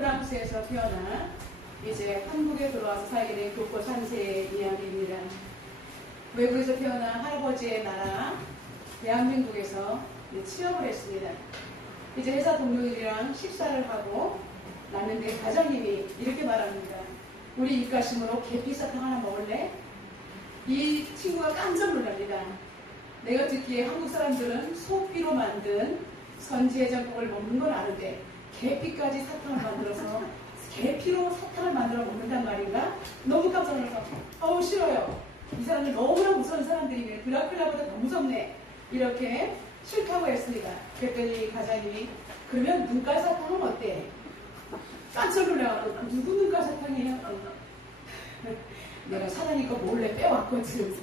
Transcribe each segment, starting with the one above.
프랑스에서 태어나 이제 한국에 들어와서 살게 된 교포 3세의 이야기입니다. 외국에서 태어나 할아버지의 나라 대한민국에서 취업을 했습니다. 이제 회사 동료들이랑 식사를 하고 났는데 과장님이 이렇게 말합니다. 우리 입가심으로 계피사탕 하나 먹을래? 이 친구가 깜짝 놀랍니다. 내가 듣기에 한국 사람들은 소피로 만든 선지해장국을 먹는 건 아는데 계피까지 사탕을 만들어서 계피로 사탕을 만들어 먹는단 말인가? 너무 깜짝 놀라서 어우 싫어요. 이 사람들 너무나 무서운 사람들이네. 드라큘라보다 더 무섭네. 이렇게 싫다고 했습니다. 그랬더니 과장님이 그러면 눈깔 사탕은 어때? 깜짝 놀라서 누구 눈깔 사탕이에요? 내가 사장님 거 몰래 빼왔거든.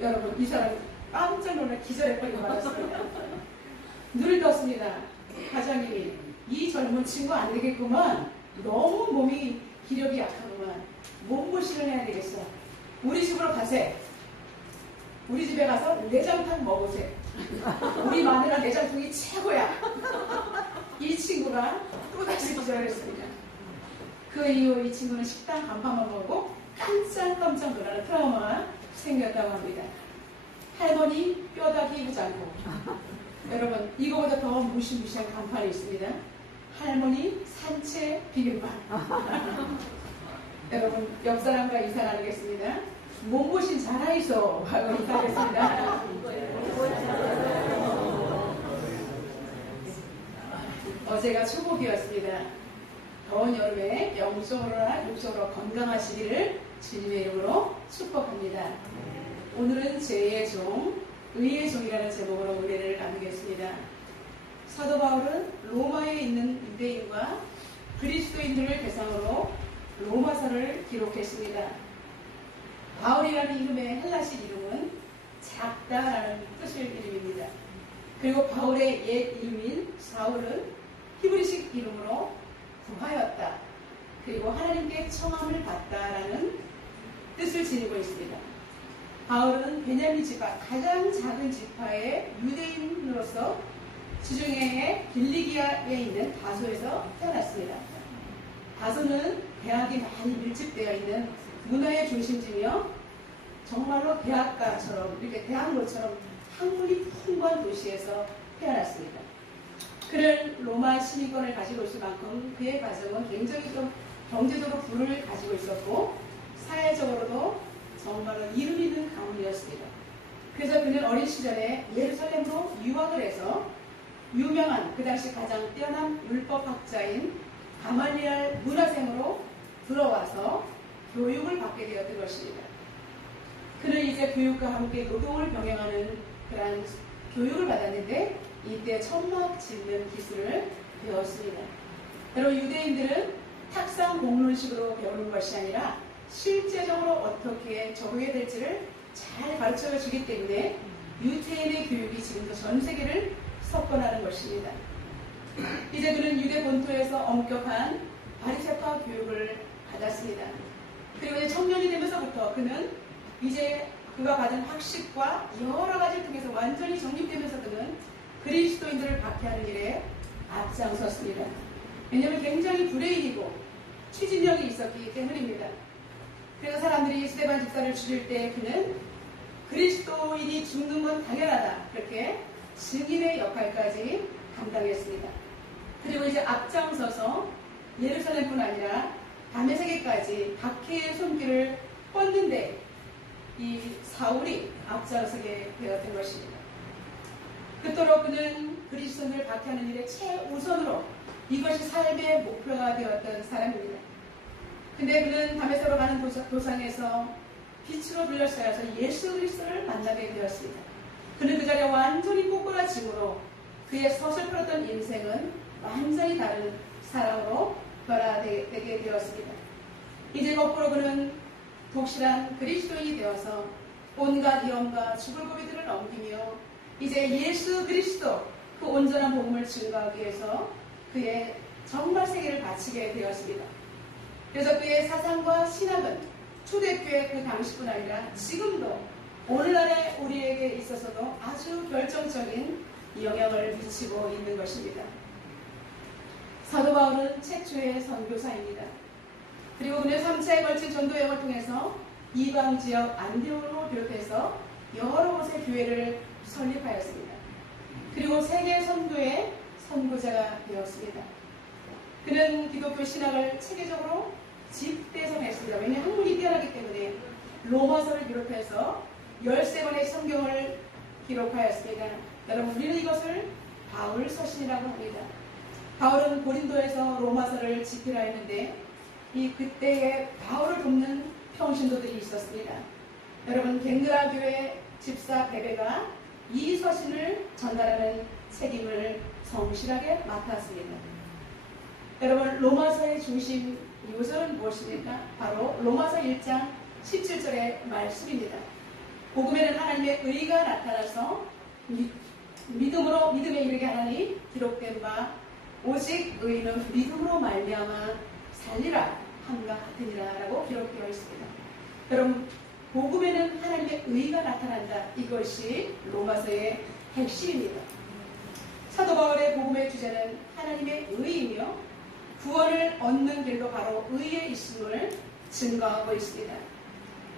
여러분 이 사람 깜짝 놀라 기절해버리고 말았습니다. 눈을 떴습니다. 과장님이 이 젊은 친구 안 되겠구만. 너무 몸이 기력이 약하구만. 몸보신을 해야 되겠어. 우리 집으로 가세. 우리 집에 가서 내장탕 먹으세. 우리 마누라 내장탕이 최고야. 이 친구가 또다시 기절했습니다. 그 이후 이 친구는 식당 간판만 보고 깜짝 놀라는 트라우마가 생겼다고 합니다. 할머니 뼈다귀 해장국. 여러분 이거보다 더 무시무시한 간판이 있습니다. 할머니 산채 비빔밥. 여러분 옆 사람과 인사 나누겠습니다. 몸보신 잘하이소 하고 인사하겠습니다. 어제가 초복이었습니다. 더운 여름에 영적으로나 육적으로 건강하시기를 주님의 이름으로 축복합니다. 오늘은 제2의 종, 의의 종이라는 제목으로 은혜를 나누겠습니다. 사도 바울은 로마에 있는 유대인과 그리스도인들을 대상으로 로마서를 기록했습니다. 바울이라는 이름의 헬라식 이름은 작다라는 뜻의 이름입니다. 그리고 바울의 옛 이름인 사울은 히브리식 이름으로 구하였다. 그리고 하나님께 청함을 받다라는 뜻을 지니고 있습니다. 바울은 베냐민 지파, 가장 작은 지파의 유대인으로서 지중해의 빌리기아에 있는 다소에서 태어났습니다. 다소는 대학이 많이 밀집되어 있는 문화의 중심지며 정말로 대학가처럼 이렇게 대학로처럼 학문이 풍부한 도시에서 태어났습니다. 그는 로마 시민권을 가지고 있을 만큼 그의 가정은 굉장히 좀 경제적으로 부를 가지고 있었고 사회적으로도 정말로 이름 있는 가문이었습니다. 그래서 그는 어린 시절에 예루살렘으로 유학을 해서 유명한 그 당시 가장 뛰어난 율법학자인 가말리엘 문화생으로 들어와서 교육을 받게 되었던 것입니다. 그는 이제 교육과 함께 노동을 병행하는 그런 교육을 받았는데 이때 천막 짓는 기술을 배웠습니다. 여러분 유대인들은 탁상 공론식으로 배우는 것이 아니라 실제적으로 어떻게 적용해야 될지를 잘 가르쳐 주기 때문에 유태인의 교육이 지금도 전 세계를 석권하는 것입니다. 이제 그는 유대 본토에서 엄격한 바리새파 교육을 받았습니다. 그리고 이제 청년이 되면서부터 그는 이제 그가 받은 학식과 여러 가지를 통해서 완전히 정립되면서 그는 그리스도인들을 박해하는 일에 앞장섰습니다. 왜냐하면 굉장히 불의이고 추진력이 있었기 때문입니다. 그래서 사람들이 스데반 집사를 죽일 때 그는 그리스도인이 죽는 건 당연하다. 그렇게 증인의 역할까지 감당했습니다. 그리고 이제 앞장서서 예루살렘뿐 아니라 다메섹에까지 박해의 손길을 뻗는데 이 사울이 앞장서게 되었던 것입니다. 그토록 그는 그리스도인을 박해하는 일에 최우선으로 이것이 삶의 목표가 되었던 사람입니다. 근데 그는 다메섹으로 가는 도상에서 빛으로 둘러싸여서 예수 그리스도를 만나게 되었습니다. 그는 그 자리에 완전히 꼬꾸라짐으로 그의 서슬퍼졌던 인생은 완전히 다른 사람으로 변화되게 되었습니다. 이제 거꾸로 그는 독실한 그리스도인이 되어서 온갖 위험과 죽을 고비들을 넘기며 이제 예수 그리스도 그 온전한 복음을 증거하기 위해서 그의 정말 세계를 바치게 되었습니다. 그래서 그의 사상과 신학은 초대교회 그 당시뿐 아니라 지금도 오늘날의 우리에게 있어서도 아주 결정적인 영향을 미치고 있는 것입니다. 사도 바울은 최초의 선교사입니다. 그리고 그는 3차에 걸친 전도여행을 통해서 이방 지역 안디옥을 비롯해서 여러 곳의 교회를 설립하였습니다. 그리고 세계 선교의 선교자가 되었습니다. 그는 기독교 신학을 체계적으로 집대성했습니다. 왜냐하면 학문이 뛰어나기 때문에 로마서를 비롯해서 13권의 성경을 기록하였습니다. 여러분, 우리는 이것을 바울 서신이라고 합니다. 바울은 고린도에서 로마서를 집필하였는데 그때에 바울을 돕는 평신도들이 있었습니다. 여러분, 갱그라 교회 집사 베베가 이 서신을 전달하는 책임을 성실하게 맡았습니다. 여러분, 로마서의 중심 요절은 무엇입니까? 바로 로마서 1장 17절의 말씀입니다. 복음에는 하나님의 의가 나타나서 믿음에 이르게 하나니 기록된 바 오직 의인은 믿음으로 말미암아 살리라 함과 같으니라 라고 기록되어 있습니다. 여러분, 복음에는 하나님의 의가 나타난다. 이것이 로마서의 핵심입니다. 사도 바울의 복음의 주제는 하나님의 의이며 구원을 얻는 길도 바로 의에 있음을 증거하고 있습니다.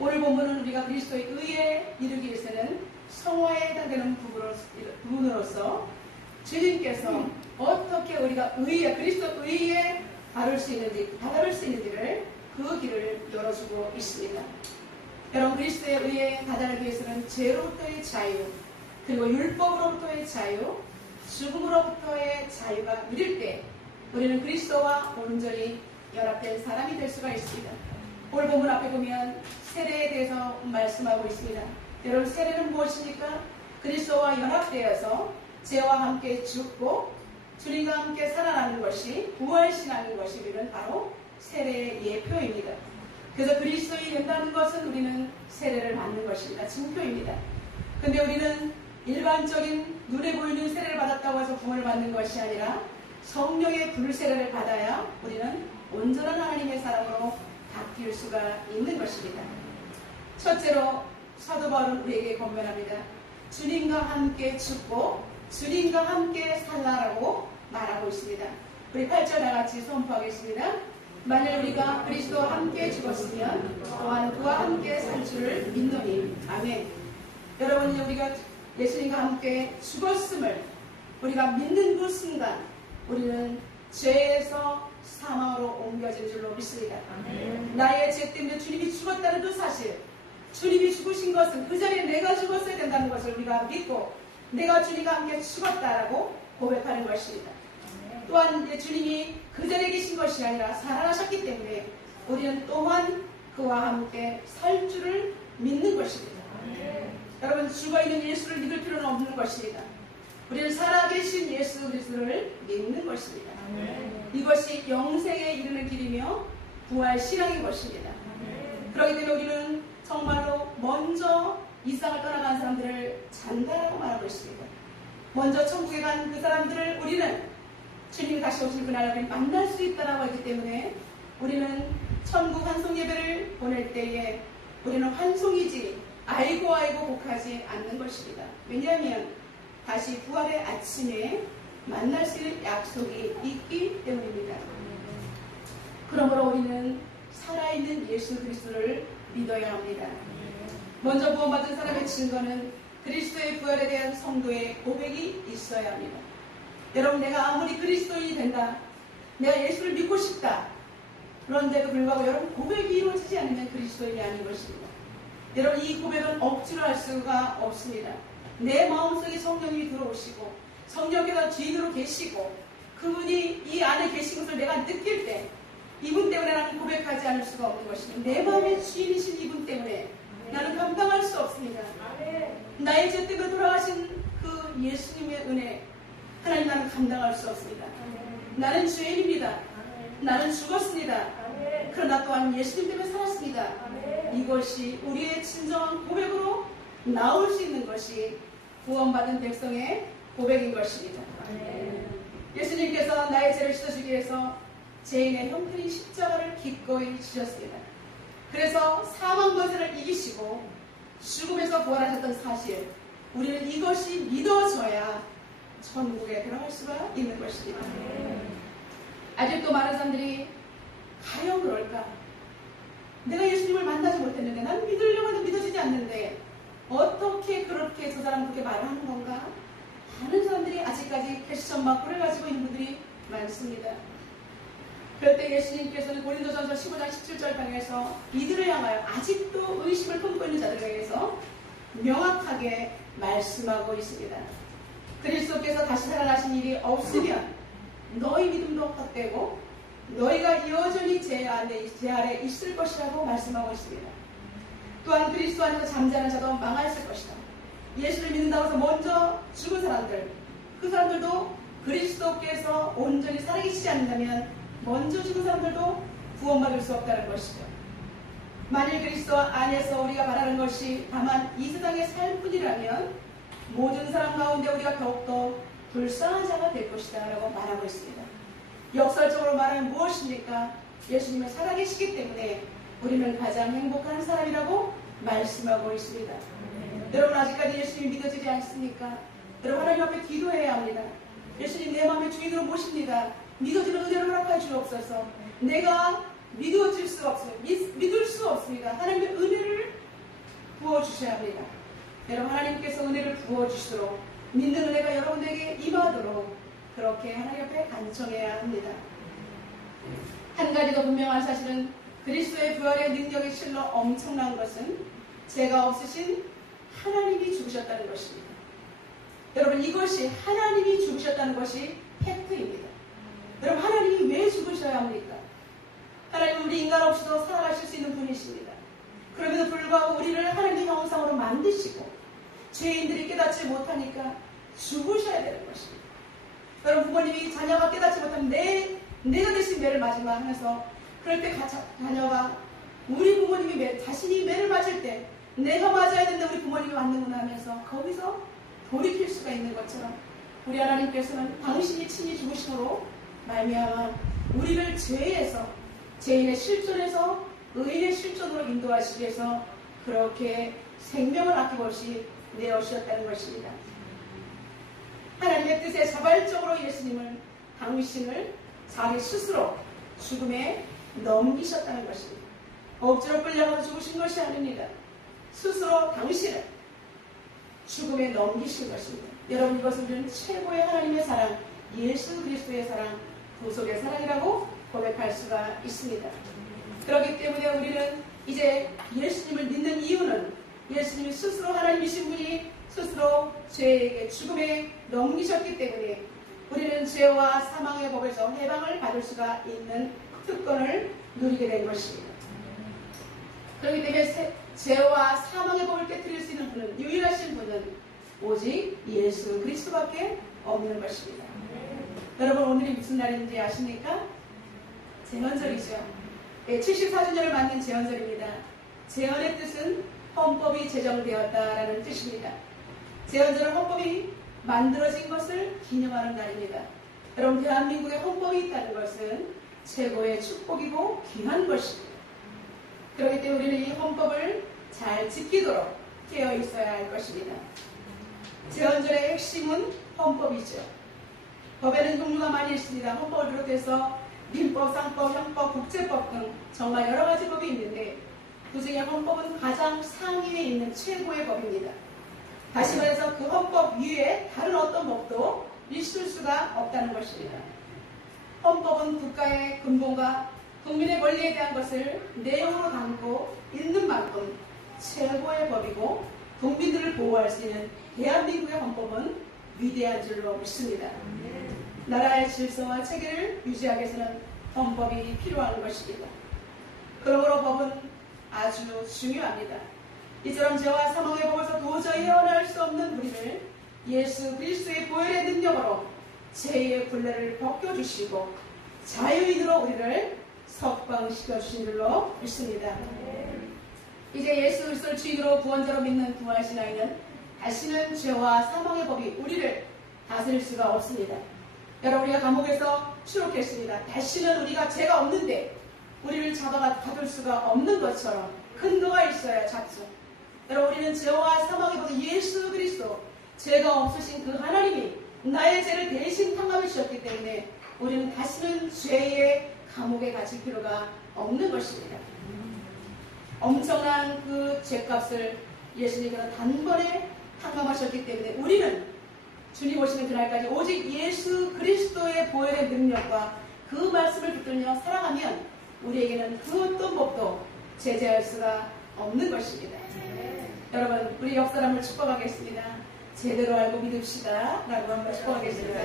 오늘 본문은 우리가 그리스도의 의에 이르기 위해서는 성화에 해당되는 부분으로서 주님께서 어떻게 우리가 그리스도 의에 다다를 수 있는지를 그 길을 열어주고 있습니다. 여러분, 그리스도의 의에 다다르기 위해서는 죄로부터의 자유, 그리고 율법으로부터의 자유, 죽음으로부터의 자유가 이를 때 우리는 그리스도와 온전히 연합된 사람이 될 수가 있습니다. 오늘 본문 앞에 보면 세례에 대해서 말씀하고 있습니다. 여러분, 세례는 무엇입니까? 그리스도와 연합되어서 죄와 함께 죽고 주님과 함께 살아나는 것이 부활신하는 것이 우리는 바로 세례의 예표입니다. 그래서 그리스도인이 된다는 것은 우리는 세례를 받는 것입니다. 증표입니다. 근데 우리는 일반적인 눈에 보이는 세례를 받았다고 해서 구원을 받는 것이 아니라 성령의 불세례를 받아야 우리는 온전한 하나님의 사람으로 바뀔 수가 있는 것입니다. 첫째로 사도 바울은 우리에게 권면합니다. 주님과 함께 죽고 주님과 함께 살라라고 말하고 있습니다. 우리 8절 다같이 선포하겠습니다. 만일 우리가 그리스도와 함께 죽었으면 또한 그와 함께 살 줄을 믿노니. 아멘. 여러분, 우리가 예수님과 함께 죽었음을 우리가 믿는 그 순간 우리는 죄에서 사망으로 옮겨진 줄로 믿습니다. 아멘. 나의 죄 때문에 주님이 죽었다는 그 사실, 주님이 죽으신 것은 그 자리에 내가 죽었어야 된다는 것을 우리가 믿고 내가 주님과 함께 죽었다라고 고백하는 것입니다. 또한 주님이 그 자리에 계신 것이 아니라 살아나셨기 때문에 우리는 또한 그와 함께 살 줄을 믿는 것입니다. 여러분, 죽어있는 예수를 믿을 필요는 없는 것입니다. 우리는 살아계신 예수 그리스도를 믿는 것입니다. 이것이 영생에 이르는 길이며 부활 신앙인 것입니다. 그렇기 때문에 우리는 정말로 먼저 이 세상을 떠나간 사람들을 잔다라고 말하고 있습니다. 먼저 천국에 간 그 사람들을 우리는 주님이 다시 오실 그날을 만날 수 있다라고 했기 때문에 우리는 천국 환송 예배를 보낼 때에 우리는 환송이지 아이고 복하지 않는 것입니다. 왜냐하면 다시 부활의 아침에 만날 수 있는 약속이 있기 때문입니다. 그러므로 우리는 살아있는 예수 그리스도를 믿어야 합니다. 먼저 구원받은 사람의 증거는 그리스도의 부활에 대한 성도의 고백이 있어야 합니다. 여러분, 내가 아무리 그리스도인이 된다, 내가 예수를 믿고 싶다, 그런데도 불구하고 여러분 고백이 이루어지지 않으면 그리스도인이 아닌 것입니다. 여러분, 이 고백은 억지로 할 수가 없습니다. 내 마음속에 성령이 들어오시고 성령께서 주인으로 계시고 그분이 이 안에 계신 것을 내가 느낄 때 이분 때문에 나는 고백하지 않을 수가 없는 것입니다. 내 마음의 주인이신 이분 때문에 나는 감당할 수 없습니다. 나의 죄 때문에 돌아가신 그 예수님의 은혜, 하나님, 나는 감당할 수 없습니다. 나는 죄인입니다. 나는 죽었습니다. 그러나 또한 예수님 때문에 살았습니다. 이것이 우리의 진정한 고백으로 나올 수 있는 것이 구원받은 백성의 고백인 것입니다. 예수님께서 나의 죄를 씻어주기 위해서 죄인의 형편인 십자가를 기꺼이 지셨습니다. 그래서 사망 권세를 이기시고 죽음에서 부활하셨던 사실, 우리는 이것이 믿어져야 천국에 들어갈 수가 있는 것입니다. 아직도 많은 사람들이 과연 그럴까? 내가 예수님을 만나지 못했는데, 난 믿으려고 해도 믿어지지 않는데 어떻게 그렇게 저 사람 그렇게 말을 하는 건가? 많은 사람들이 아직까지 패션 마크를 가지고 있는 분들이 많습니다. 그럴 때 예수님께서는 고린도전서 15장 17절 방에서 이들을 향하여 아직도 의심을 품고 있는 자들에 대해서 명확하게 말씀하고 있습니다. 그리스도께서 다시 살아나신 일이 없으면 너희 믿음도 헛되고 너희가 여전히 제 아래 있을 것이라고 말씀하고 있습니다. 또한 그리스도 안에서 잠자는 자도 망하였을 것이다. 예수를 믿는다고 해서 먼저 죽은 사람들, 그 사람들도 그리스도께서 온전히 살아계시지 않는다면 먼저 죽은 사람들도 구원받을 수 없다는 것이죠. 만일 그리스도 안에서 우리가 바라는 것이 다만 이 세상의 삶뿐이라면 모든 사람 가운데 우리가 더욱더 불쌍한 자가 될 것이다 라고 말하고 있습니다. 역설적으로 말하면 무엇입니까? 예수님은 살아계시기 때문에 우리는 가장 행복한 사람이라고 말씀하고 있습니다. 여러분 아직까지 예수님이 믿어지지 않습니까? 여러분 하나님 앞에 기도해야 합니다. 예수님 내 마음의 주인으로 모십니다. 믿어지는 은혜를 허락하여 주옵소서. 내가 믿어질 수 없어요. 믿을 수 없습니다. 하나님의 은혜를 부어주셔야 합니다. 여러분 하나님께서 은혜를 부어주시도록 믿는 은혜가 여러분에게 임하도록 그렇게 하나님 앞에 간청해야 합니다. 한 가지 더 분명한 사실은 그리스도의 부활의 능력의 실로 엄청난 것은 죄가 없으신 하나님이 죽으셨다는 것입니다. 여러분 이것이 하나님이 죽으셨다는 것이 팩트입니다. 여러분 하나님이 왜 죽으셔야 합니까? 하나님은 우리 인간 없이도 살아가실 수 있는 분이십니다. 그럼에도 불구하고 우리를 하나님의 형상으로 만드시고 죄인들이 깨닫지 못하니까 죽으셔야 되는 것입니다. 여러분 부모님이 자녀가 깨닫지 못하면 내가 대신 매를 맞으마 하면서 그럴 때 자녀가 우리 부모님이 자신이 매를 맞을 때 내가 맞아야 되는데 우리 부모님이 맞는구나 하면서 거기서 돌이킬 수가 있는 것처럼 우리 하나님께서는 당신이 친히 죽으심으로 말미암아 우리를 죄에서 죄인의 실존에서 의인의 실존으로 인도하시기 위해서 그렇게 생명을 아낌없이 내어주셨다는 것입니다. 하나님의 뜻에 자발적으로 예수님을 당신을 자기 스스로 죽음에 넘기셨다는 것입니다. 억지로 끌려가서 죽으신 것이 아닙니다. 스스로 당신을 죽음에 넘기신 것입니다. 여러분 이것은 우리는 최고의 하나님의 사랑, 예수 그리스도의 사랑, 구속의 사랑이라고 고백할 수가 있습니다. 그렇기 때문에 우리는 이제 예수님을 믿는 이유는 예수님이 스스로 하나님이신 분이 스스로 죄에게 죽음에 넘기셨기 때문에 우리는 죄와 사망의 법에서 해방을 받을 수가 있는 특권을 누리게 된 것입니다. 그렇기 때문에 죄와 사망의 법을 깨뜨릴 수 있는 분은 유일하신 분은 오직 예수 그리스도밖에 없는 것입니다. 여러분 오늘이 무슨 날인지 아십니까? 제헌절이죠. 74주년을 맞는 제헌절입니다. 제헌의 뜻은 헌법이 제정되었다라는 뜻입니다. 제헌절은 헌법이 만들어진 것을 기념하는 날입니다. 여러분 대한민국에 헌법이 있다는 것은 최고의 축복이고 귀한 것입니다. 그렇기 때문에 우리는 이 헌법을 잘 지키도록 깨어 있어야 할 것입니다. 제헌절의 핵심은 헌법이죠. 법에는 종류가 많이 있습니다. 헌법을 비롯해서 민법, 상법, 형법, 국제법 등 정말 여러 가지 법이 있는데 그중에 헌법은 가장 상위에 있는 최고의 법입니다. 다시 말해서 그 헌법 위에 다른 어떤 법도 있을 수가 없다는 것입니다. 헌법은 국가의 근본과 국민의 권리에 대한 것을 내용으로 담고 있는 만큼 최고의 법이고 국민들을 보호할 수 있는 대한민국의 헌법은 위대한 줄로 믿습니다. 나라의 질서와 체계를 유지하기 위해서는 헌법이 필요한 것입니다. 그러므로 법은 아주 중요합니다. 이처럼 죄와 사망의 법에서 도저히 헤어나올 수 없는 우리를 예수 그리스도의 보혈의 능력으로 죄의 굴레를 벗겨주시고 자유인으로 우리를 석방시켜 주신 줄로 믿습니다. 이제 예수 그리스도를 주인으로 구원자로 믿는 부활신 아이는 다시는 죄와 사망의 법이 우리를 다스릴 수가 없습니다. 여러분 우리가 감옥에서 추록했습니다. 다시는 우리가 죄가 없는데 우리를 잡아둘 수가 없는 것처럼 근거가 있어야 잡죠. 여러분 우리는 죄와 사망의 법 예수 그리스도 죄가 없으신 그 하나님이 나의 죄를 대신 탕감해 주셨기 때문에 우리는 다시는 죄의 감옥에 갇힐 필요가 없는 것입니다. 엄청난 그 죄값을 예수님께서 단번에 탕감하셨기 때문에 우리는 주님 오시는 그날까지 오직 예수 그리스도의 보혈의 능력과 그 말씀을 붙들며 살아가면 우리에게는 그 어떤 법도 제재할 수가 없는 것입니다. 여러분, 우리 옆사람을 축복하겠습니다. 제대로 알고 믿읍시다 라고 한번 축복하겠습니다.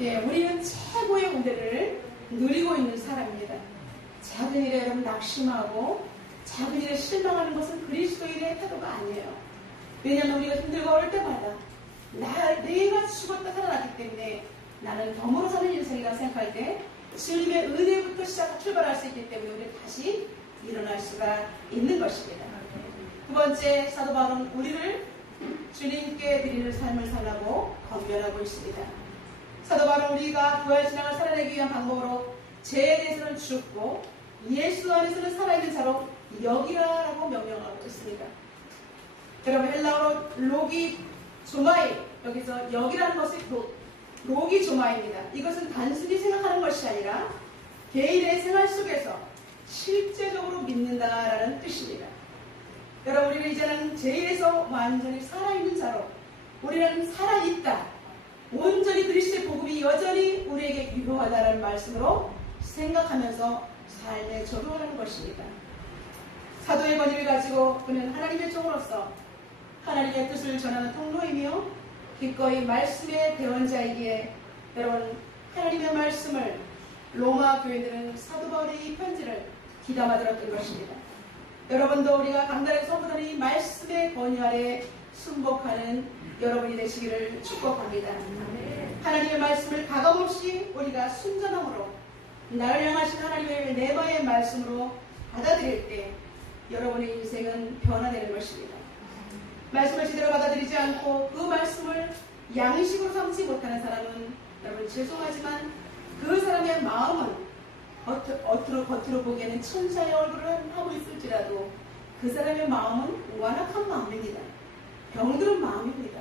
예, 우리는 최고의 은혜를 누리고 있는 사람입니다. 작은 일에 여러분 낙심하고 작은 일에 실망하는 것은 그리스도인의 태도가 아니에요. 왜냐하면 우리가 힘들고 어려울 때마다 내가 죽었다 살아났기 때문에 나는 덤으로 사는 인생이라고 생각할 때 주님의 은혜부터 출발할 수 있기 때문에 우리는 다시 일어날 수가 있는 것입니다. 두 번째, 사도 바울은 우리를 주님께 드리는 삶을 살라고 권면하고 있습니다. 사도 바울은 우리가 부활 신앙을 살아내기 위한 방법으로 죄에 대해서는 죽고 예수 안에서는 살아있는 자로 여기라라고 명령하고 있습니다. 여러분, 헬라어로 로기 조마이, 여기서 여기라는 것이 로기 조마입니다. 이것은 단순히 생각하는 것이 아니라 개인의 생활 속에서 실제적으로 믿는다라는 뜻입니다. 여러분, 우리는 이제는 죄에서 완전히 살아있는 자로 우리는 살아있다. 온전히 그리스도의 복음이 여전히 우리에게 유효하다는 말씀으로 생각하면서 삶에 적용하는 것입니다. 사도의 권위를 가지고 그는 하나님의 종으로서 하나님의 뜻을 전하는 통로이며 기꺼이 말씀의 대원자이기에 여러분, 하나님의 말씀을 로마 교회들은 사도 바울의 이 편지를 귀담아 들었던 것입니다. 여러분도 우리가 강단에 서보던 이 말씀의 권위 아래 순복하는 여러분이 되시기를 축복합니다. 하나님의 말씀을 가감없이 우리가 순전함으로 나를 향하신 하나님의 내마의 말씀으로 받아들일 때 여러분의 인생은 변화되는 것입니다. 말씀을 제대로 받아들이지 않고 그 말씀을 양식으로 삼지 못하는 사람은 여러분 죄송하지만 그 사람의 마음은 겉으로 보기에는 천사의 얼굴을 하고 있을지라도 그 사람의 마음은 완악한 마음입니다. 병든 마음입니다.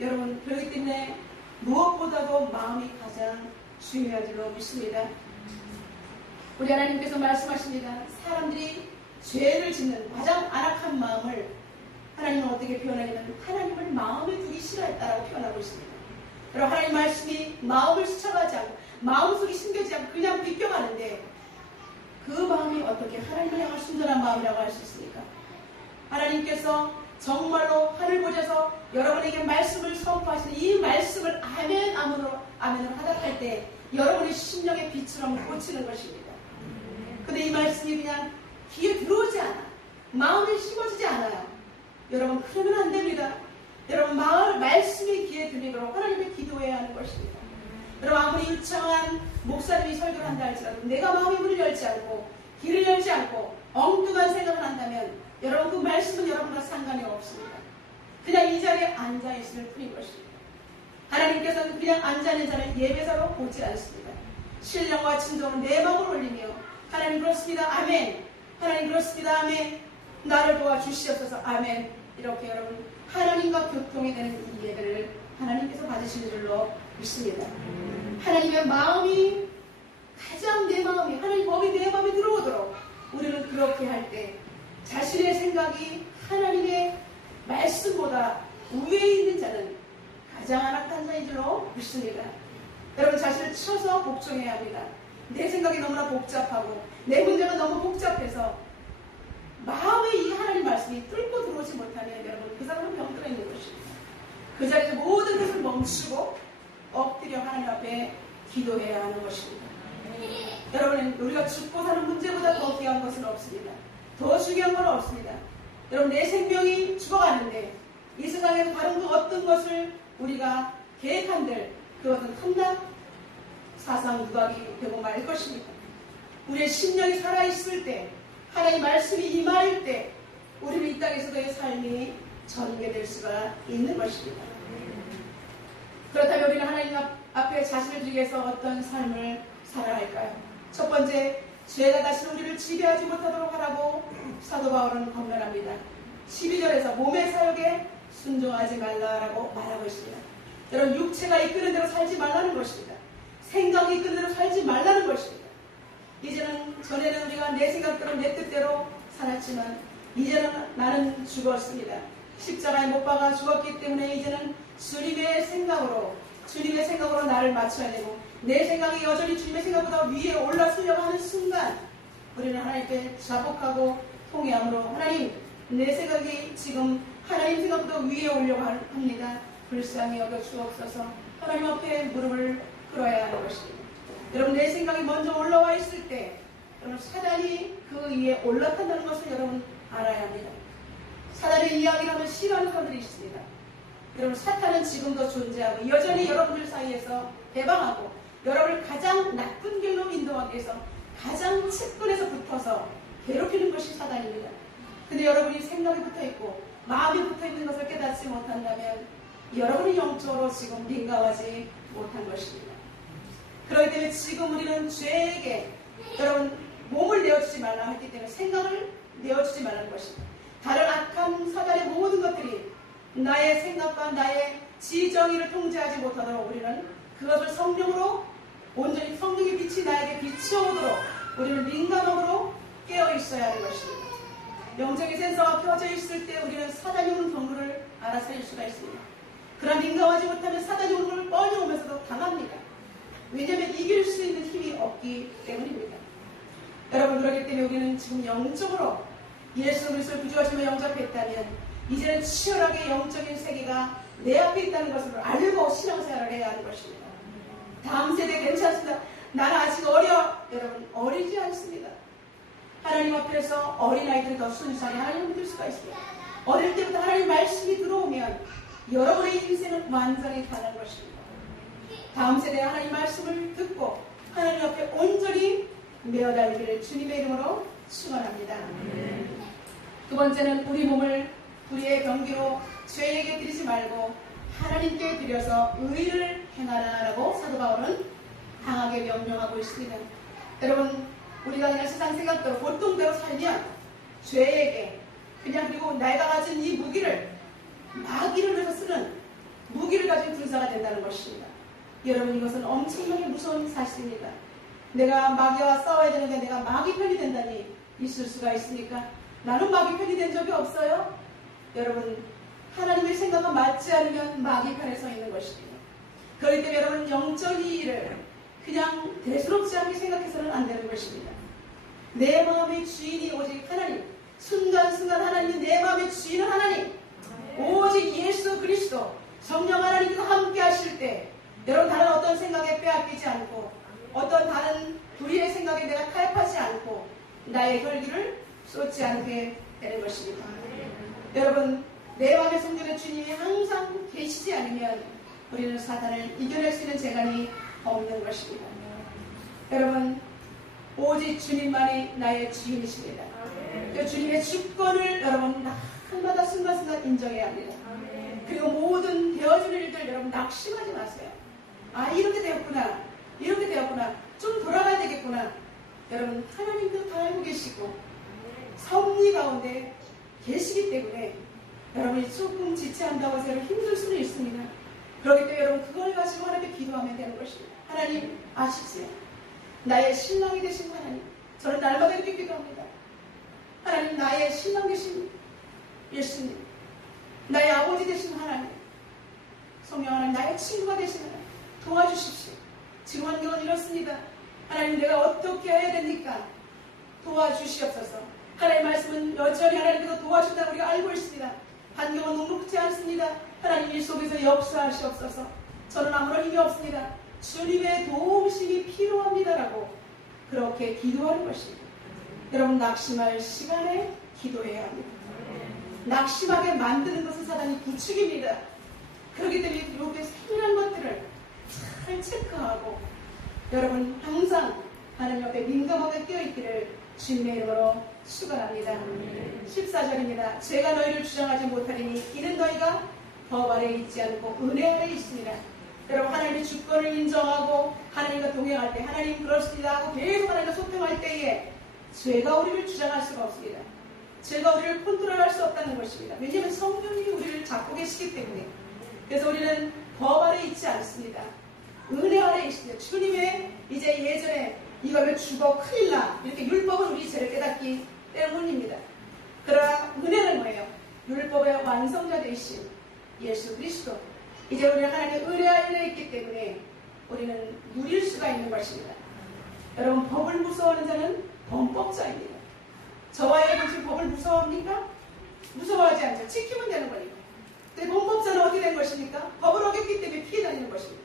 여러분, 그렇기 때문에 무엇보다도 마음이 가장 중요한 줄로 믿습니다. 우리 하나님께서 말씀하십니다. 사람들이 죄를 짓는 가장 안악한 마음을 하나님은 어떻게 표현하냐면 하나님을 마음에 두기 싫어했다라고 표현하고 있습니다. 여러분, 하나님 말씀이 마음을 스쳐가지 않고 마음속이 심겨지지 않고 그냥 비껴가는데 그 마음이 어떻게 하나님을 향한 순전한 마음이라고 할 수 있습니까? 하나님께서 정말로 하늘 보셔서 여러분에게 말씀을 선포하시는 이 말씀을 아멘 아멘으로 하답할 때 여러분의 심령의 빛으로 꽂히는 것입니다. 근데 이 말씀이 그냥 귀에 들어오지 않아, 마음에 심어지지 않아요. 여러분, 그러면 안 됩니다. 여러분, 말씀이 귀에 들리도록 하나님의 기도해야 하는 것입니다. 여러분, 아무리 유창한 목사님이 설교를 한다 할지라도 내가 마음의 문을 열지 않고 귀를 열지 않고 엉뚱한 생각을 한다면 여러분, 그 말씀은 여러분과 상관이 없습니다. 그냥 이 자리에 앉아있을 뿐인 것입니다. 하나님께서는 그냥 앉아있는 자를 예배자로 보지 않습니다. 신령과 진정으로 내 마음을 올리며 하나님 그렇습니다. 아멘. 하나님 그렇습니다. 아멘. 나를 도와주시옵소서. 아멘. 이렇게 여러분 하나님과 교통이 되는 이 예배를 하나님께서 받으시는 줄로 믿습니다. 하나님의 마음이 가장 내 마음이 하나님 법이 내 마음에 들어오도록 우리는 그렇게 할 때 자신의 생각이 하나님의 말씀보다 우위에 있는 자는 가장 안악한 자인 줄로 믿습니다. 여러분, 자신을 쳐서 복종해야 합니다. 내 생각이 너무나 복잡하고 내 문제가 너무 복잡해서 마음에 이 하나님 말씀이 뚫고 들어오지 못하면 여러분 그 사람은 병들어 있는 것입니다. 그 자리에서 모든 것을 멈추고 엎드려 하나님 앞에 기도해야 하는 것입니다. 여러분, 우리가 죽고 사는 문제보다 더 귀한 것은 없습니다. 더 중요한 건 없습니다. 여러분, 내 생명이 죽어가는데 이 세상에서 다른 그 어떤 것을 우리가 계획한들 그것은 탐락 사상 누각이 되고 말 것입니다. 우리의 심령이 살아있을 때 하나님 말씀이 임할 때 우리는 이 땅에서도의 삶이 전개될 수가 있는 것입니다. 그렇다면 우리는 하나님 앞에 자신을 드리기 위해서 어떤 삶을 살아야 할까요? 첫 번째, 죄가 다시 우리를 지배하지 못하도록 하라고 사도 바울은 권면합니다. 12절에서 몸의 사욕에 순종하지 말라라고 말하고 있습니다. 여러분 육체가 이끄는 대로 살지 말라는 것입니다. 생각이 이끄는 대로 살지 말라는 것입니다. 이제는 전에는 우리가 내 생각대로 내 뜻대로 살았지만 이제는 나는 죽었습니다. 십자가에 못 박아 죽었기 때문에 이제는 주님의 생각으로 나를 맞춰야 되고 내 생각이 여전히 주님의 생각보다 위에 올라서려고 하는 순간 우리는 하나님께 자복하고 통회함으로 하나님 내 생각이 지금 하나님 생각보다 위에 오려고 합니다. 불쌍히 여겨 주옵소서. 하나님 앞에 무릎을 꿇어야 하는 것입니다. 여러분 내 생각이 먼저 올라와 있을 때 여러분 사단이 그 위에 올라탄다는 것을 여러분 알아야 합니다. 사단의 이야기를 하면 싫어하는 사람들이 있습니다. 여러분 사탄은 지금도 존재하고 여전히 여러분들 사이에서 대방하고 여러분을 가장 나쁜 길로 인도하기 위해서 가장 측근에서 붙어서 괴롭히는 것이 사단입니다. 근데 여러분이 생각이 붙어있고 마음이 붙어있는 것을 깨닫지 못한다면 여러분이 영적으로 지금 민감하지 못한 것입니다. 그렇기 때문에 지금 우리는 죄에게 여러분 몸을 내어주지 말라 했기 때문에 생각을 내어주지 말라는 것입니다. 다른 악한 사단의 모든 것들이 나의 생각과 나의 지정의를 통제하지 못하도록 우리는 그것을 성령으로 온전히 성령의 빛이 나에게 비추어오도록 우리는 민감함으로 깨어있어야 하는 것입니다. 영적인 센서가 켜져 있을 때 우리는 사단이 오는 경로를 알아차릴 수가 있습니다. 그러나 민감하지 못하면 사단이 오는 걸 뻔히 오면서도 당합니다. 왜냐하면 이길 수 있는 힘이 없기 때문입니다. 여러분 그렇기 때문에 우리는 지금 영적으로 예수 그리스도를 구주와 주님을 영접했다면 이제는 치열하게 영적인 세계가 내 앞에 있다는 것을 알고 신앙생활을 해야 하는 것입니다. 다음 세대 괜찮습니다. 나는 아직 어려. 여러분 어리지 않습니다. 하나님 앞에서 어린아이들이 더 순수하게 하나님을 믿을 수가 있습니다. 어릴 때부터 하나님 말씀이 들어오면 여러분의 인생은 완전히 다른 것입니다. 다음 세대에 하나님 말씀을 듣고 하나님 앞에 온전히 메어달기를 주님의 이름으로 축원합니다. 두 번째는 우리 몸을 우리의 경기로 죄에게 드리지 말고 하나님께 드려서 의를 행하라라고 사도 바울은 강하게 명령하고 있습니다. 여러분 우리가 그냥 세상 생각대로 보통대로 살면 죄에게 그냥 그리고 내가 가진 이 무기를 마귀를 위해서 쓰는 무기를 가진 군사가 된다는 것입니다. 여러분 이것은 엄청나게 무서운 사실입니다. 내가 마귀와 싸워야 되는데 내가 마귀 편이 된다니 있을 수가 있습니까? 나는 마귀 편이 된 적이 없어요. 여러분 하나님의 생각과 맞지 않으면 마귀 편에 서 있는 것입니다. 그렇기 때문에 여러분 영적인 일을 그냥 대수롭지 않게 생각해서는 안 되는 것입니다. 내 마음의 주인이 오직 하나님, 순간순간 하나님이 내 마음의 주인은 하나님, 오직 예수 그리스도 성령 하나님과 함께 하실 때 여러분 다른 어떤 생각에 빼앗기지 않고 어떤 다른 불의의 생각에 내가 타협하지 않고 나의 혈기를 쏟지 않게 되는 것입니다. 여러분 내 마음의 성전의 주님이 항상 계시지 않으면 우리는 사단을 이겨낼 수 있는 재간이 없는 것입니다. 여러분 오직 주님만이 나의 주인이십니다. 그 주님의 주권을 여러분 날마다 순간순간 인정해야 합니다. 그리고 모든 되어지는 일들 여러분 낙심하지 마세요. 아 이렇게 되었구나 좀 돌아가야 되겠구나. 여러분 하나님도 다 알고 계시고 섭리 가운데 계시기 때문에 여러분이 조금 지체한다고 해서 힘들 수는 있습니다. 그렇기 때문에 여러분 그걸 가지고 하나님께 기도하면 되는 것입니다. 하나님 아십시오. 나의 신랑이 되신 하나님, 저는 날마다 이렇게 기도합니다. 하나님 나의 신랑 되신 예수님, 나의 아버지 되신 하나님, 성령 하나님 나의 친구가 되신 하나님 도와주십시오. 지금 환경은 이렇습니다. 하나님 내가 어떻게 해야 됩니까? 도와주시옵소서. 하나님의 말씀은 여전히 하나님께서 도와준다고 우리가 알고 있습니다. 환경은 녹록지 않습니다. 하나님 일 속에서 역사하시옵소서. 저는 아무런 힘이 없습니다. 주님의 도우심이 필요합니다라고 그렇게 기도하는 것입니다. 여러분 낙심할 시간에 기도해야 합니다. 낙심하게 만드는 것은 사단이 부추깁니다. 그렇기 때문에 이렇게 세밀한 것들을 잘 체크하고 여러분 항상 하나님 앞에 민감하게 깨어있기를 주님의 이름으로 축원합니다. 14절입니다. 제가 너희를 주장하지 못하리니 이는 너희가 법 아래에 있지 않고 은혜 아래에 있습니다. 여러분 하나님의 주권을 인정하고 하나님과 동행할 때 하나님 그렇습니다 하고 계속 하나님과 소통할 때에 죄가 우리를 주장할 수가 없습니다. 죄가 우리를 컨트롤할 수 없다는 것입니다. 왜냐하면 성령이 우리를 잡고 계시기 때문에. 그래서 우리는 법 아래 있지 않습니다. 은혜 아래 있습니다. 주님의 이제 예전에 이거를 죽어 큰일 나 이렇게 율법은 우리 죄를 깨닫기 때문입니다. 그러나 은혜는 뭐예요? 율법의 완성자 되신 예수 그리스도. 이제 우리는 하나님의 은혜 아래 있기 때문에 우리는 누릴 수가 있는 것입니다. 여러분, 법을 무서워하는 자는 범법자입니다. 저와 여러분 지금 법을 무서워합니까? 무서워하지 않죠. 지키면 되는 거니까. 근데 범법자는 어떻게 된 것입니까? 법을 어겼기 때문에 피해 다니는 것입니다.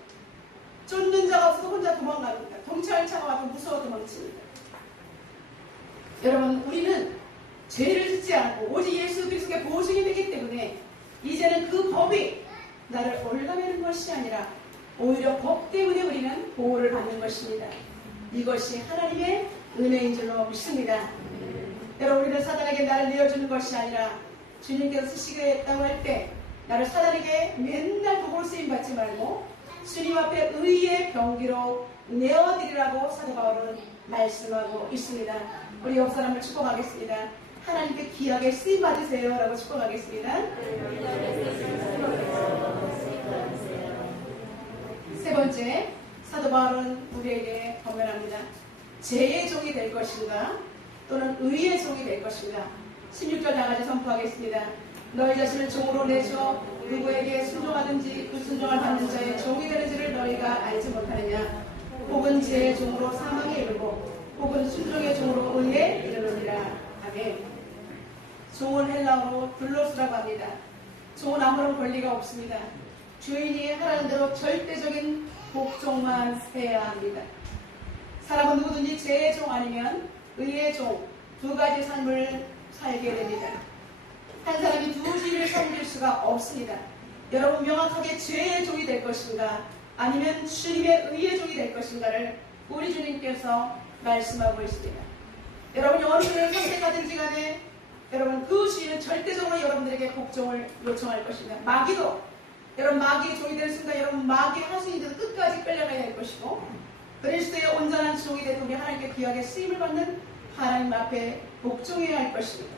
쫓는 자가 없어도 혼자 도망갑니다. 경찰차가 와서 무서워 도망칩니다. 여러분, 우리는 죄를 짓지 않고 오직 예수 그리스도의 보증이 되기 때문에 이제는 그 법이 나를 올라매는 것이 아니라 오히려 법 때문에 우리는 보호를 받는 것입니다. 이것이 하나님의 은혜인 줄로 믿습니다. 여러분, 우리는 사단에게 나를 내어주는 것이 아니라 주님께서 쓰시겠다고 할 때 나를 사단에게 맨날 도구로 쓰임받지 말고 주님 앞에 의의 병기로 내어드리라고 사도 바울은 말씀하고 있습니다. 우리 옆 사람을 축복하겠습니다. 하나님께 귀하게 쓰임받으세요 라고 축복하겠습니다. 세 번째, 사도 바울은 우리에게 권면합니다. 죄의 종이 될 것인가 또는 의의 종이 될 것인가. 16절 나가지 선포하겠습니다. 너희 자신을 종으로 내줘 누구에게 순종하든지 그 순종을 받는 자의 종이 되는지를 너희가 알지 못하느냐. 혹은 죄의 종으로 사망에 이르고 혹은 순종의 종으로 의에 이르느니라. 아멘. 종은 헬라어로 둘로스라고 합니다. 종은 아무런 권리가 없습니다. 주인이 하라는 대로 절대적인 복종만 해야 합니다. 사람은 누구든지 죄의 종 아니면 의의 종, 두 가지 삶을 살게 됩니다. 한 사람이 두 주인을 섬길 수가 없습니다. 여러분, 명확하게 죄의 종이 될 것인가 아니면 주님의 의의 종이 될 것인가를 우리 주님께서 말씀하고 있습니다. 여러분이 어느 주인을 선택하든지 간에 여러분, 그 주인은 절대적으로 여러분들에게 복종을 요청할 것입니다. 마귀도 여러분, 마귀의 종이 되는 순간 여러분, 마귀의 하수인이 돼서 끝까지 끌려가야 할 것이고 그리스도의 온전한 종이 되고 우리 하나님께 귀하게 쓰임을 받는 하나님 앞에 복종해야 할 것입니다.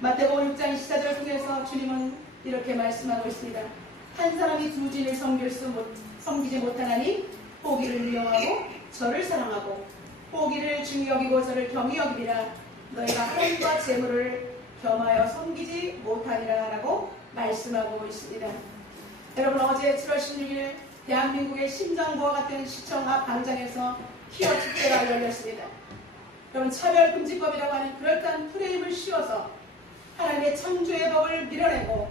마태복음 6장 24절 통해서 주님은 이렇게 말씀하고 있습니다. 한 사람이 두 주인을 섬기지 못하나니 포기를 미워하고 저를 사랑하고 포기를 중히 여기고 저를 경히 여기리라. 너희가 하나님과 재물을 겸하여 섬기지 못하리라 라고 말씀하고 있습니다. 여러분, 어제 7월 16일 대한민국의 심장부와 같은 시청 앞 광장에서 히어 축제가 열렸습니다. 여러분, 차별금지법이라고 하는 그럴듯한 프레임을 씌워서 하나님의 창조의 법을 밀어내고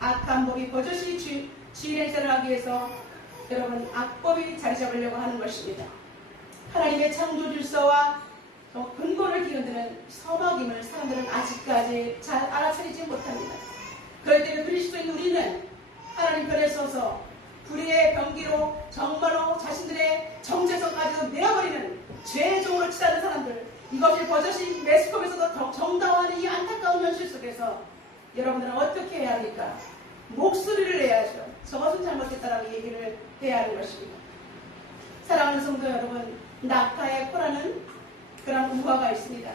악한 법이 버젓이 주인 행세를 하기 위해서 여러분, 악법이 자리 잡으려고 하는 것입니다. 하나님의 창조 질서와 근본을 기른드는 선악임을 사람들은 아직까지 잘 알아차리지 못합니다. 그럴 때는 그리스도인 우리는 하나님 편에 서서 불의의 병기로 정말로 자신들의 정체성까지도 내어버리는 죄의 종으로 치닫는 사람들, 이것이 버젓이 매스컴에서도 정당화하는 이 안타까운 현실 속에서 여러분들은 어떻게 해야 합니까? 목소리를 내야죠. 저것은 잘못했다라고 얘기를 해야 하는 것입니다. 사랑하는 성도 여러분, 낙타의 코라는 그런 우화가 있습니다.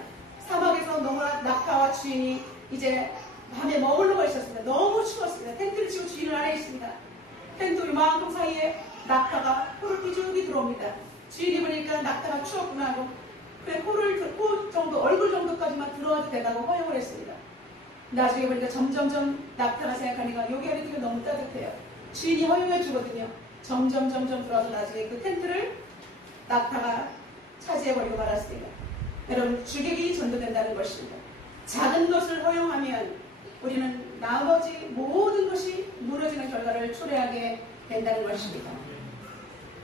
사막에서 너무나 낙타와 주인이 이제 밤에 머물러 있었습니다. 너무 추웠습니다. 텐트를 치고 주인은 안에 있습니다. 텐트 이만큼 사이에 낙타가 코를 삐죽이 들어옵니다. 주인이 보니까 낙타가 추웠구나 하고 그래 코 정도, 얼굴 정도까지만 들어와도 된다고 허용을 했습니다. 나중에 보니까 점점점 낙타가 생각하니까 여기 안에 되게 너무 따뜻해요. 주인이 허용해 주거든요. 점점 들어와서 나중에 그 텐트를 낙타가 차지해버리고 말았습니다. 여러분, 주객이 전도된다는 것입니다. 작은 것을 허용하면 우리는 나머지 모든 것이 무너지는 결과를 초래하게 된다는 것입니다.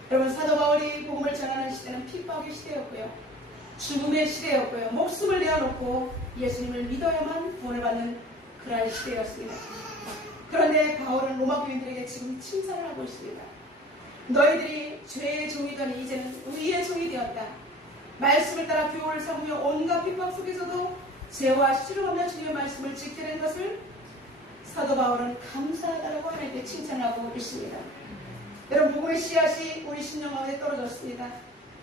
여러분, 사도 바울이 복음을 전하는 시대는 핍박의 시대였고요. 죽음의 시대였고요. 목숨을 내어놓고 예수님을 믿어야만 구원을 받는 그러한 시대였습니다. 그런데 바울은 로마 교인들에게 지금 칭찬을 하고 있습니다. 너희들이 죄의 종이더니 이제는 의의 종이 되었다. 말씀을 따라 교훈을 삼으며 온갖 핍박 속에서도 죄와 실험하며 주님의 말씀을 지키게 된 것을 사도 바울은 감사하다고 하나님께 칭찬하고 있습니다. 여러분, 복음의 씨앗이 우리 심령 가운데 떨어졌습니다.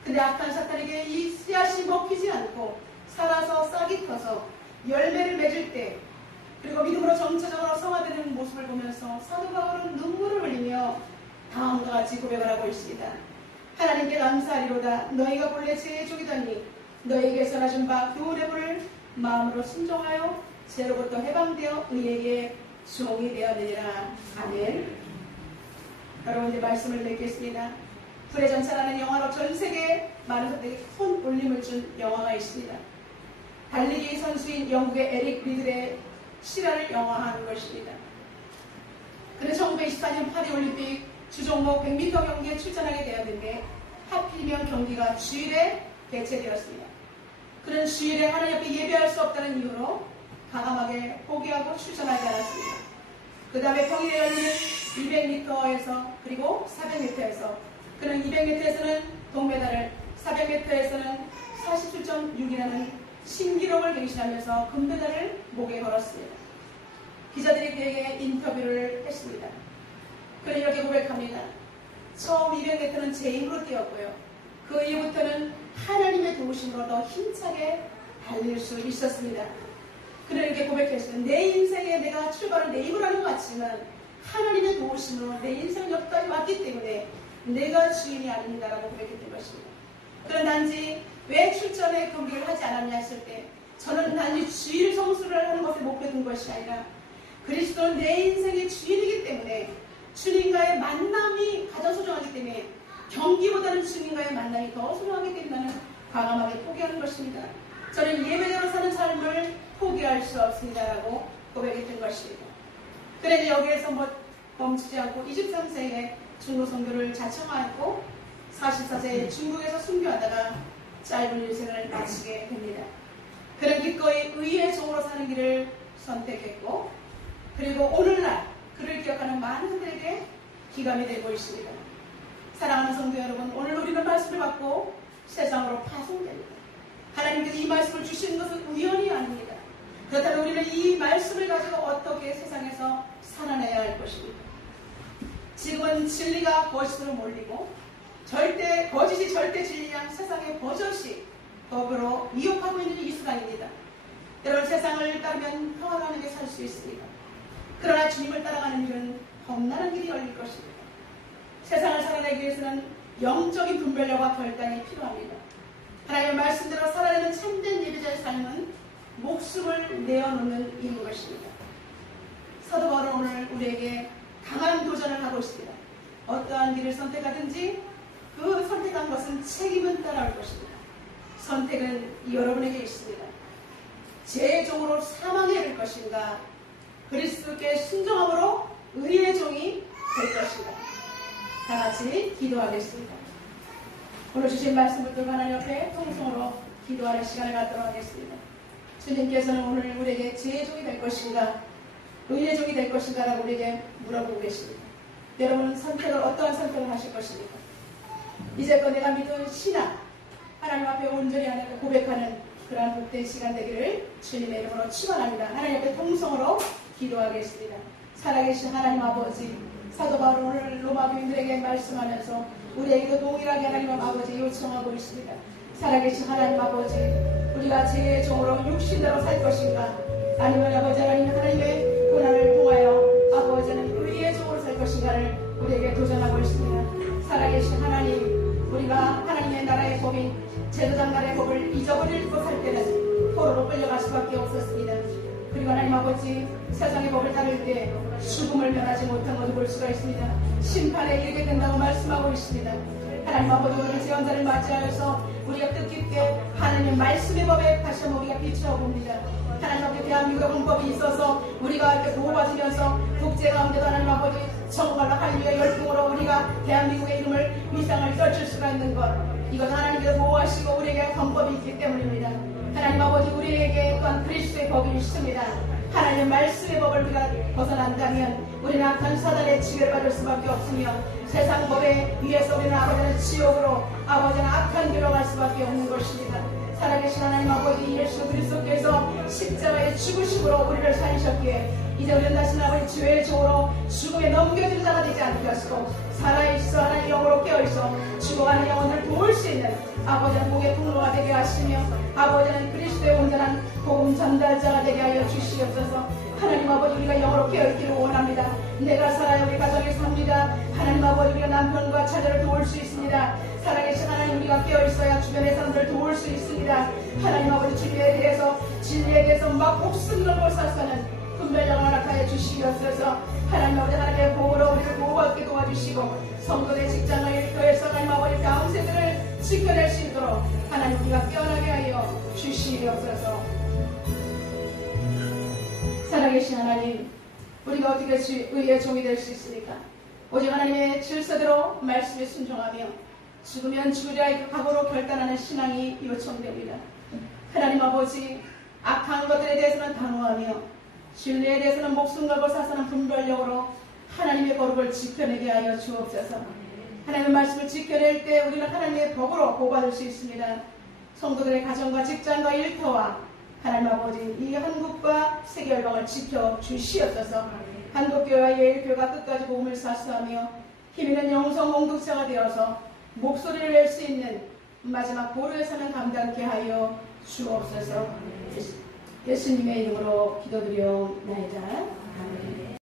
근데 악한 사탄에게 이 씨앗이 먹히지 않고 살아서 싹이 터서 열매를 맺을 때 그리고 믿음으로 정체적으로 성화되는 모습을 보면서 사도 바울은 눈물을 흘리며 다음과 같이 고백을 하고 있습니다. 하나님께 감사하리로다. 너희가 본래 제 족이더니 너희에게서 나준 바 교훈의 불을 마음으로 순종하여 죄로부터 해방되어 의에게 종이 되었느니라. 아멘. 여러분, 이제 말씀을 맺겠습니다. 불의 전차라는 영화로 전 세계에 많은 사람들에게 큰 울림을 준 영화가 있습니다. 달리기 선수인 영국의 에릭 리들의 실화를 영화화한 것입니다. 그는 1924년 파리올림픽 주종목 100m 경기에 출전하게 되었는데 하필이면 경기가 주일에 개최되었습니다. 그는 주일에 하나님 앞에 예배할 수 없다는 이유로 과감하게 포기하고 출전하지 않았습니다. 그 다음에 평일에 열리는 200m에서 그리고 400m에서 그는 200m에서는 동메달을, 400m에서는 47.6이라는 신기록을 갱신하면서 금메달을 목에 걸었습니다. 기자들이 그에게 인터뷰를 했습니다. 그는 이렇게 고백합니다. 처음 200m는 제 힘으로 뛰었고요. 그 이후부터는 하나님의 도우심으로 더 힘차게 달릴 수 있었습니다. 그는 이렇게 고백했습니다. 내 인생에 내가 출발을 내 힘으로 하는 것 같지만 하나님의 도우심으로 내 인생은 여기까지 왔기 때문에 내가 주인이 아닙니다라고 고백했던 것입니다. 그는 단지 왜 출전에 경기를 하지 않았냐 했을 때 저는 단지 주일 성수를 하는 것에 목표 둔 것이 아니라 그리스도는 내 인생의 주인이기 때문에 주님과의 만남이 가장 소중하기 때문에 경기보다는 주님과의 만남이 더 소중하기 때문에 나는 과감하게 포기하는 것입니다. 저는 예배대로 사는 삶을 포기할 수 없습니다라고 고백했던 것입니다. 그래서 여기에서 멈추지 않고 23세에 중로 선교를 자청하였고 44세에 중국에서 순교하다가 짧은 인생을 마치게 됩니다. 그는 기꺼이 의의 종으로 사는 길을 선택했고 그리고 오늘날 그를 기억하는 많은 분들에게 기감이 되고 있습니다. 사랑하는 성도 여러분, 오늘 우리는 말씀을 받고 세상으로 파송됩니다. 하나님께서 이 말씀을 주시는 것은 우연이 아닙니다. 그렇다면 우리는 이 말씀을 가지고 어떻게 세상에서 살아내야 할 것입니다. 지금은 진리가 거짓으로 몰리고 거짓이 절대 진리랑 세상의 버젓이 법으로 미혹하고 있는 이 순간입니다. 여러분, 세상을 따르면 평안하게 살 수 있습니다. 그러나 주님을 따라가는 길은 험난한 길이 열릴 것입니다. 세상을 살아내기 위해서는 영적인 분별력과 결단이 필요합니다. 하나님의 말씀대로 살아내는 참된 예배자의 삶은 목숨을 내어놓는 일인 것입니다. 사도 바울은 오늘 우리에게 강한 도전을 하고 있습니다. 어떠한 길을 선택하든지 그 선택한 것은 책임은 따라올 것입니다. 선택은 여러분에게 있습니다. 제 종으로 사망에 이를 것인가, 그리스도께 순종함으로 의의 종이 될 것인가. 다 같이 기도하겠습니다. 오늘 주신 말씀 붙들고 하나님 앞에 통성으로 기도하는 시간을 갖도록 하겠습니다. 주님께서는 오늘 우리에게 제 종이 될 것인가, 의의 종이 될 것인가 라고 우리에게 물어보고 계십니다. 여러분은 선택을 어떠한 선택을 하실 것입니까? 이제껏 내가 믿은 신앙, 하나님 앞에 온전히 하나님을 고백하는 그러한 복된 시간 되기를 주님의 이름으로 축원합니다. 하나님 앞에 통성으로 기도하겠습니다. 살아계신 하나님 아버지, 사도 바울 오늘 로마 교인들에게 말씀하면서 우리에게도 동일하게 하나님 아버지 요청하고 있습니다. 살아계신 하나님 아버지, 우리가 제 종으로 육신대로 살 것인가, 아니면 아버지 하나님의 고난을 통하여 아버지는 의의 종으로 살 것인가를 우리에게 도전하고 있습니다. 살아계신 하나님, 우리가 하나님의 나라의 법인 제사장 나라의 법을 잊어버리고 살 때는 포로로 끌려갈 수밖에 없었습니다. 그리고 하나님 아버지, 세상의 법을 따를 때 죽음을 면하지 못한 것을 볼 수가 있습니다. 심판에 이르게 된다고 말씀하고 있습니다. 하나님 아버지, 오늘 제헌자를 맞이하여서 우리가 뜻깊게 하나님의 말씀의 법에 다시 한번 우리가 비추어봅니다. 하나님 아버지, 대한민국의 헌법이 있어서 우리가 이렇게 보호받으면서 국제 가운데도 하나님 아버지 정말로 할렐루야 열풍으로 우리가 대한민국의 이름을 위상을 떨칠 수가 있는 것, 이건 하나님께서 보호하시고 우리에게 헌법이 있기 때문입니다. 하나님 아버지, 우리에게 또한 그리스도의 법이 있습니다. 하나님의 말씀의 법을 우리가 벗어난다면 우리는 악한 사단의 지배를 받을 수밖에 없으며 세상 법에 의해서 우리는 아버지는 지옥으로, 아버지는 악한 길로 갈 수밖에 없는 것입니다. 살아계신 하나님 아버지, 예수 그리스도께서 십자가의 죽으심으로 우리를 살리셨기에 이제 우리는 다시 아버지 죄의 종으로 죽음에 넘겨질 자가 되지 않게 하시고 살아있어 하나님 영으로 깨어있어 죽어가는 영혼을 도울 수 있는 아버지는 복의 통로가 되게 하시며 아버지는 그리스도의 온전한 복음 전달자가 되게 하여 주시옵소서. 하나님 아버지, 우리가 영으로 깨어있기를 원합니다. 내가 살아야 우리 가정이 삽니다. 하나님 아버지, 우리가 남편과 자녀를 도울 수 있습니다. 살아계신 하나님, 우리가 깨어있어야 주변의 사람들을 도울 수 있습니다. 하나님 아버지, 진리에 대해서 막 목숨 걸고 사서는 분별력을 허락하여 주시옵소서. 하나님 아버지, 하나님의 보호로 우리를 보호받게 도와주시고 성도의 직장을 일터에서 하나님 아버지 다음세들을 지켜낼 수 있도록 하나님 우리가 깨어나게 하여 주시옵소서. 살아계신 하나님, 우리가 어떻게 의의 종이 될 수 있습니까? 오직 하나님의 질서대로 말씀에 순종하며 죽으면 죽으리라 각오로 결단하는 신앙이 요청됩니다. 하나님 아버지, 악한 것들에 대해서는 단호하며 진리에 대해서는 목숨 걸고 사서는 분별력으로 하나님의 거룩을 지켜내게 하여 주옵소서. 하나님의 말씀을 지켜낼 때 우리는 하나님의 법으로 보호받을 수 있습니다. 성도들의 가정과 직장과 일터와 하나님 아버지, 이 한국과 세계 열방을 지켜주시옵소서. 한국교회와 예일교회가 끝까지 복음을 사수하며 힘있는 영성 공동체가 되어서 목소리를 낼 수 있는 마지막 보루의 삶을 감당케 하여 주옵소서. 예수님의 이름으로 기도드리옵나이다.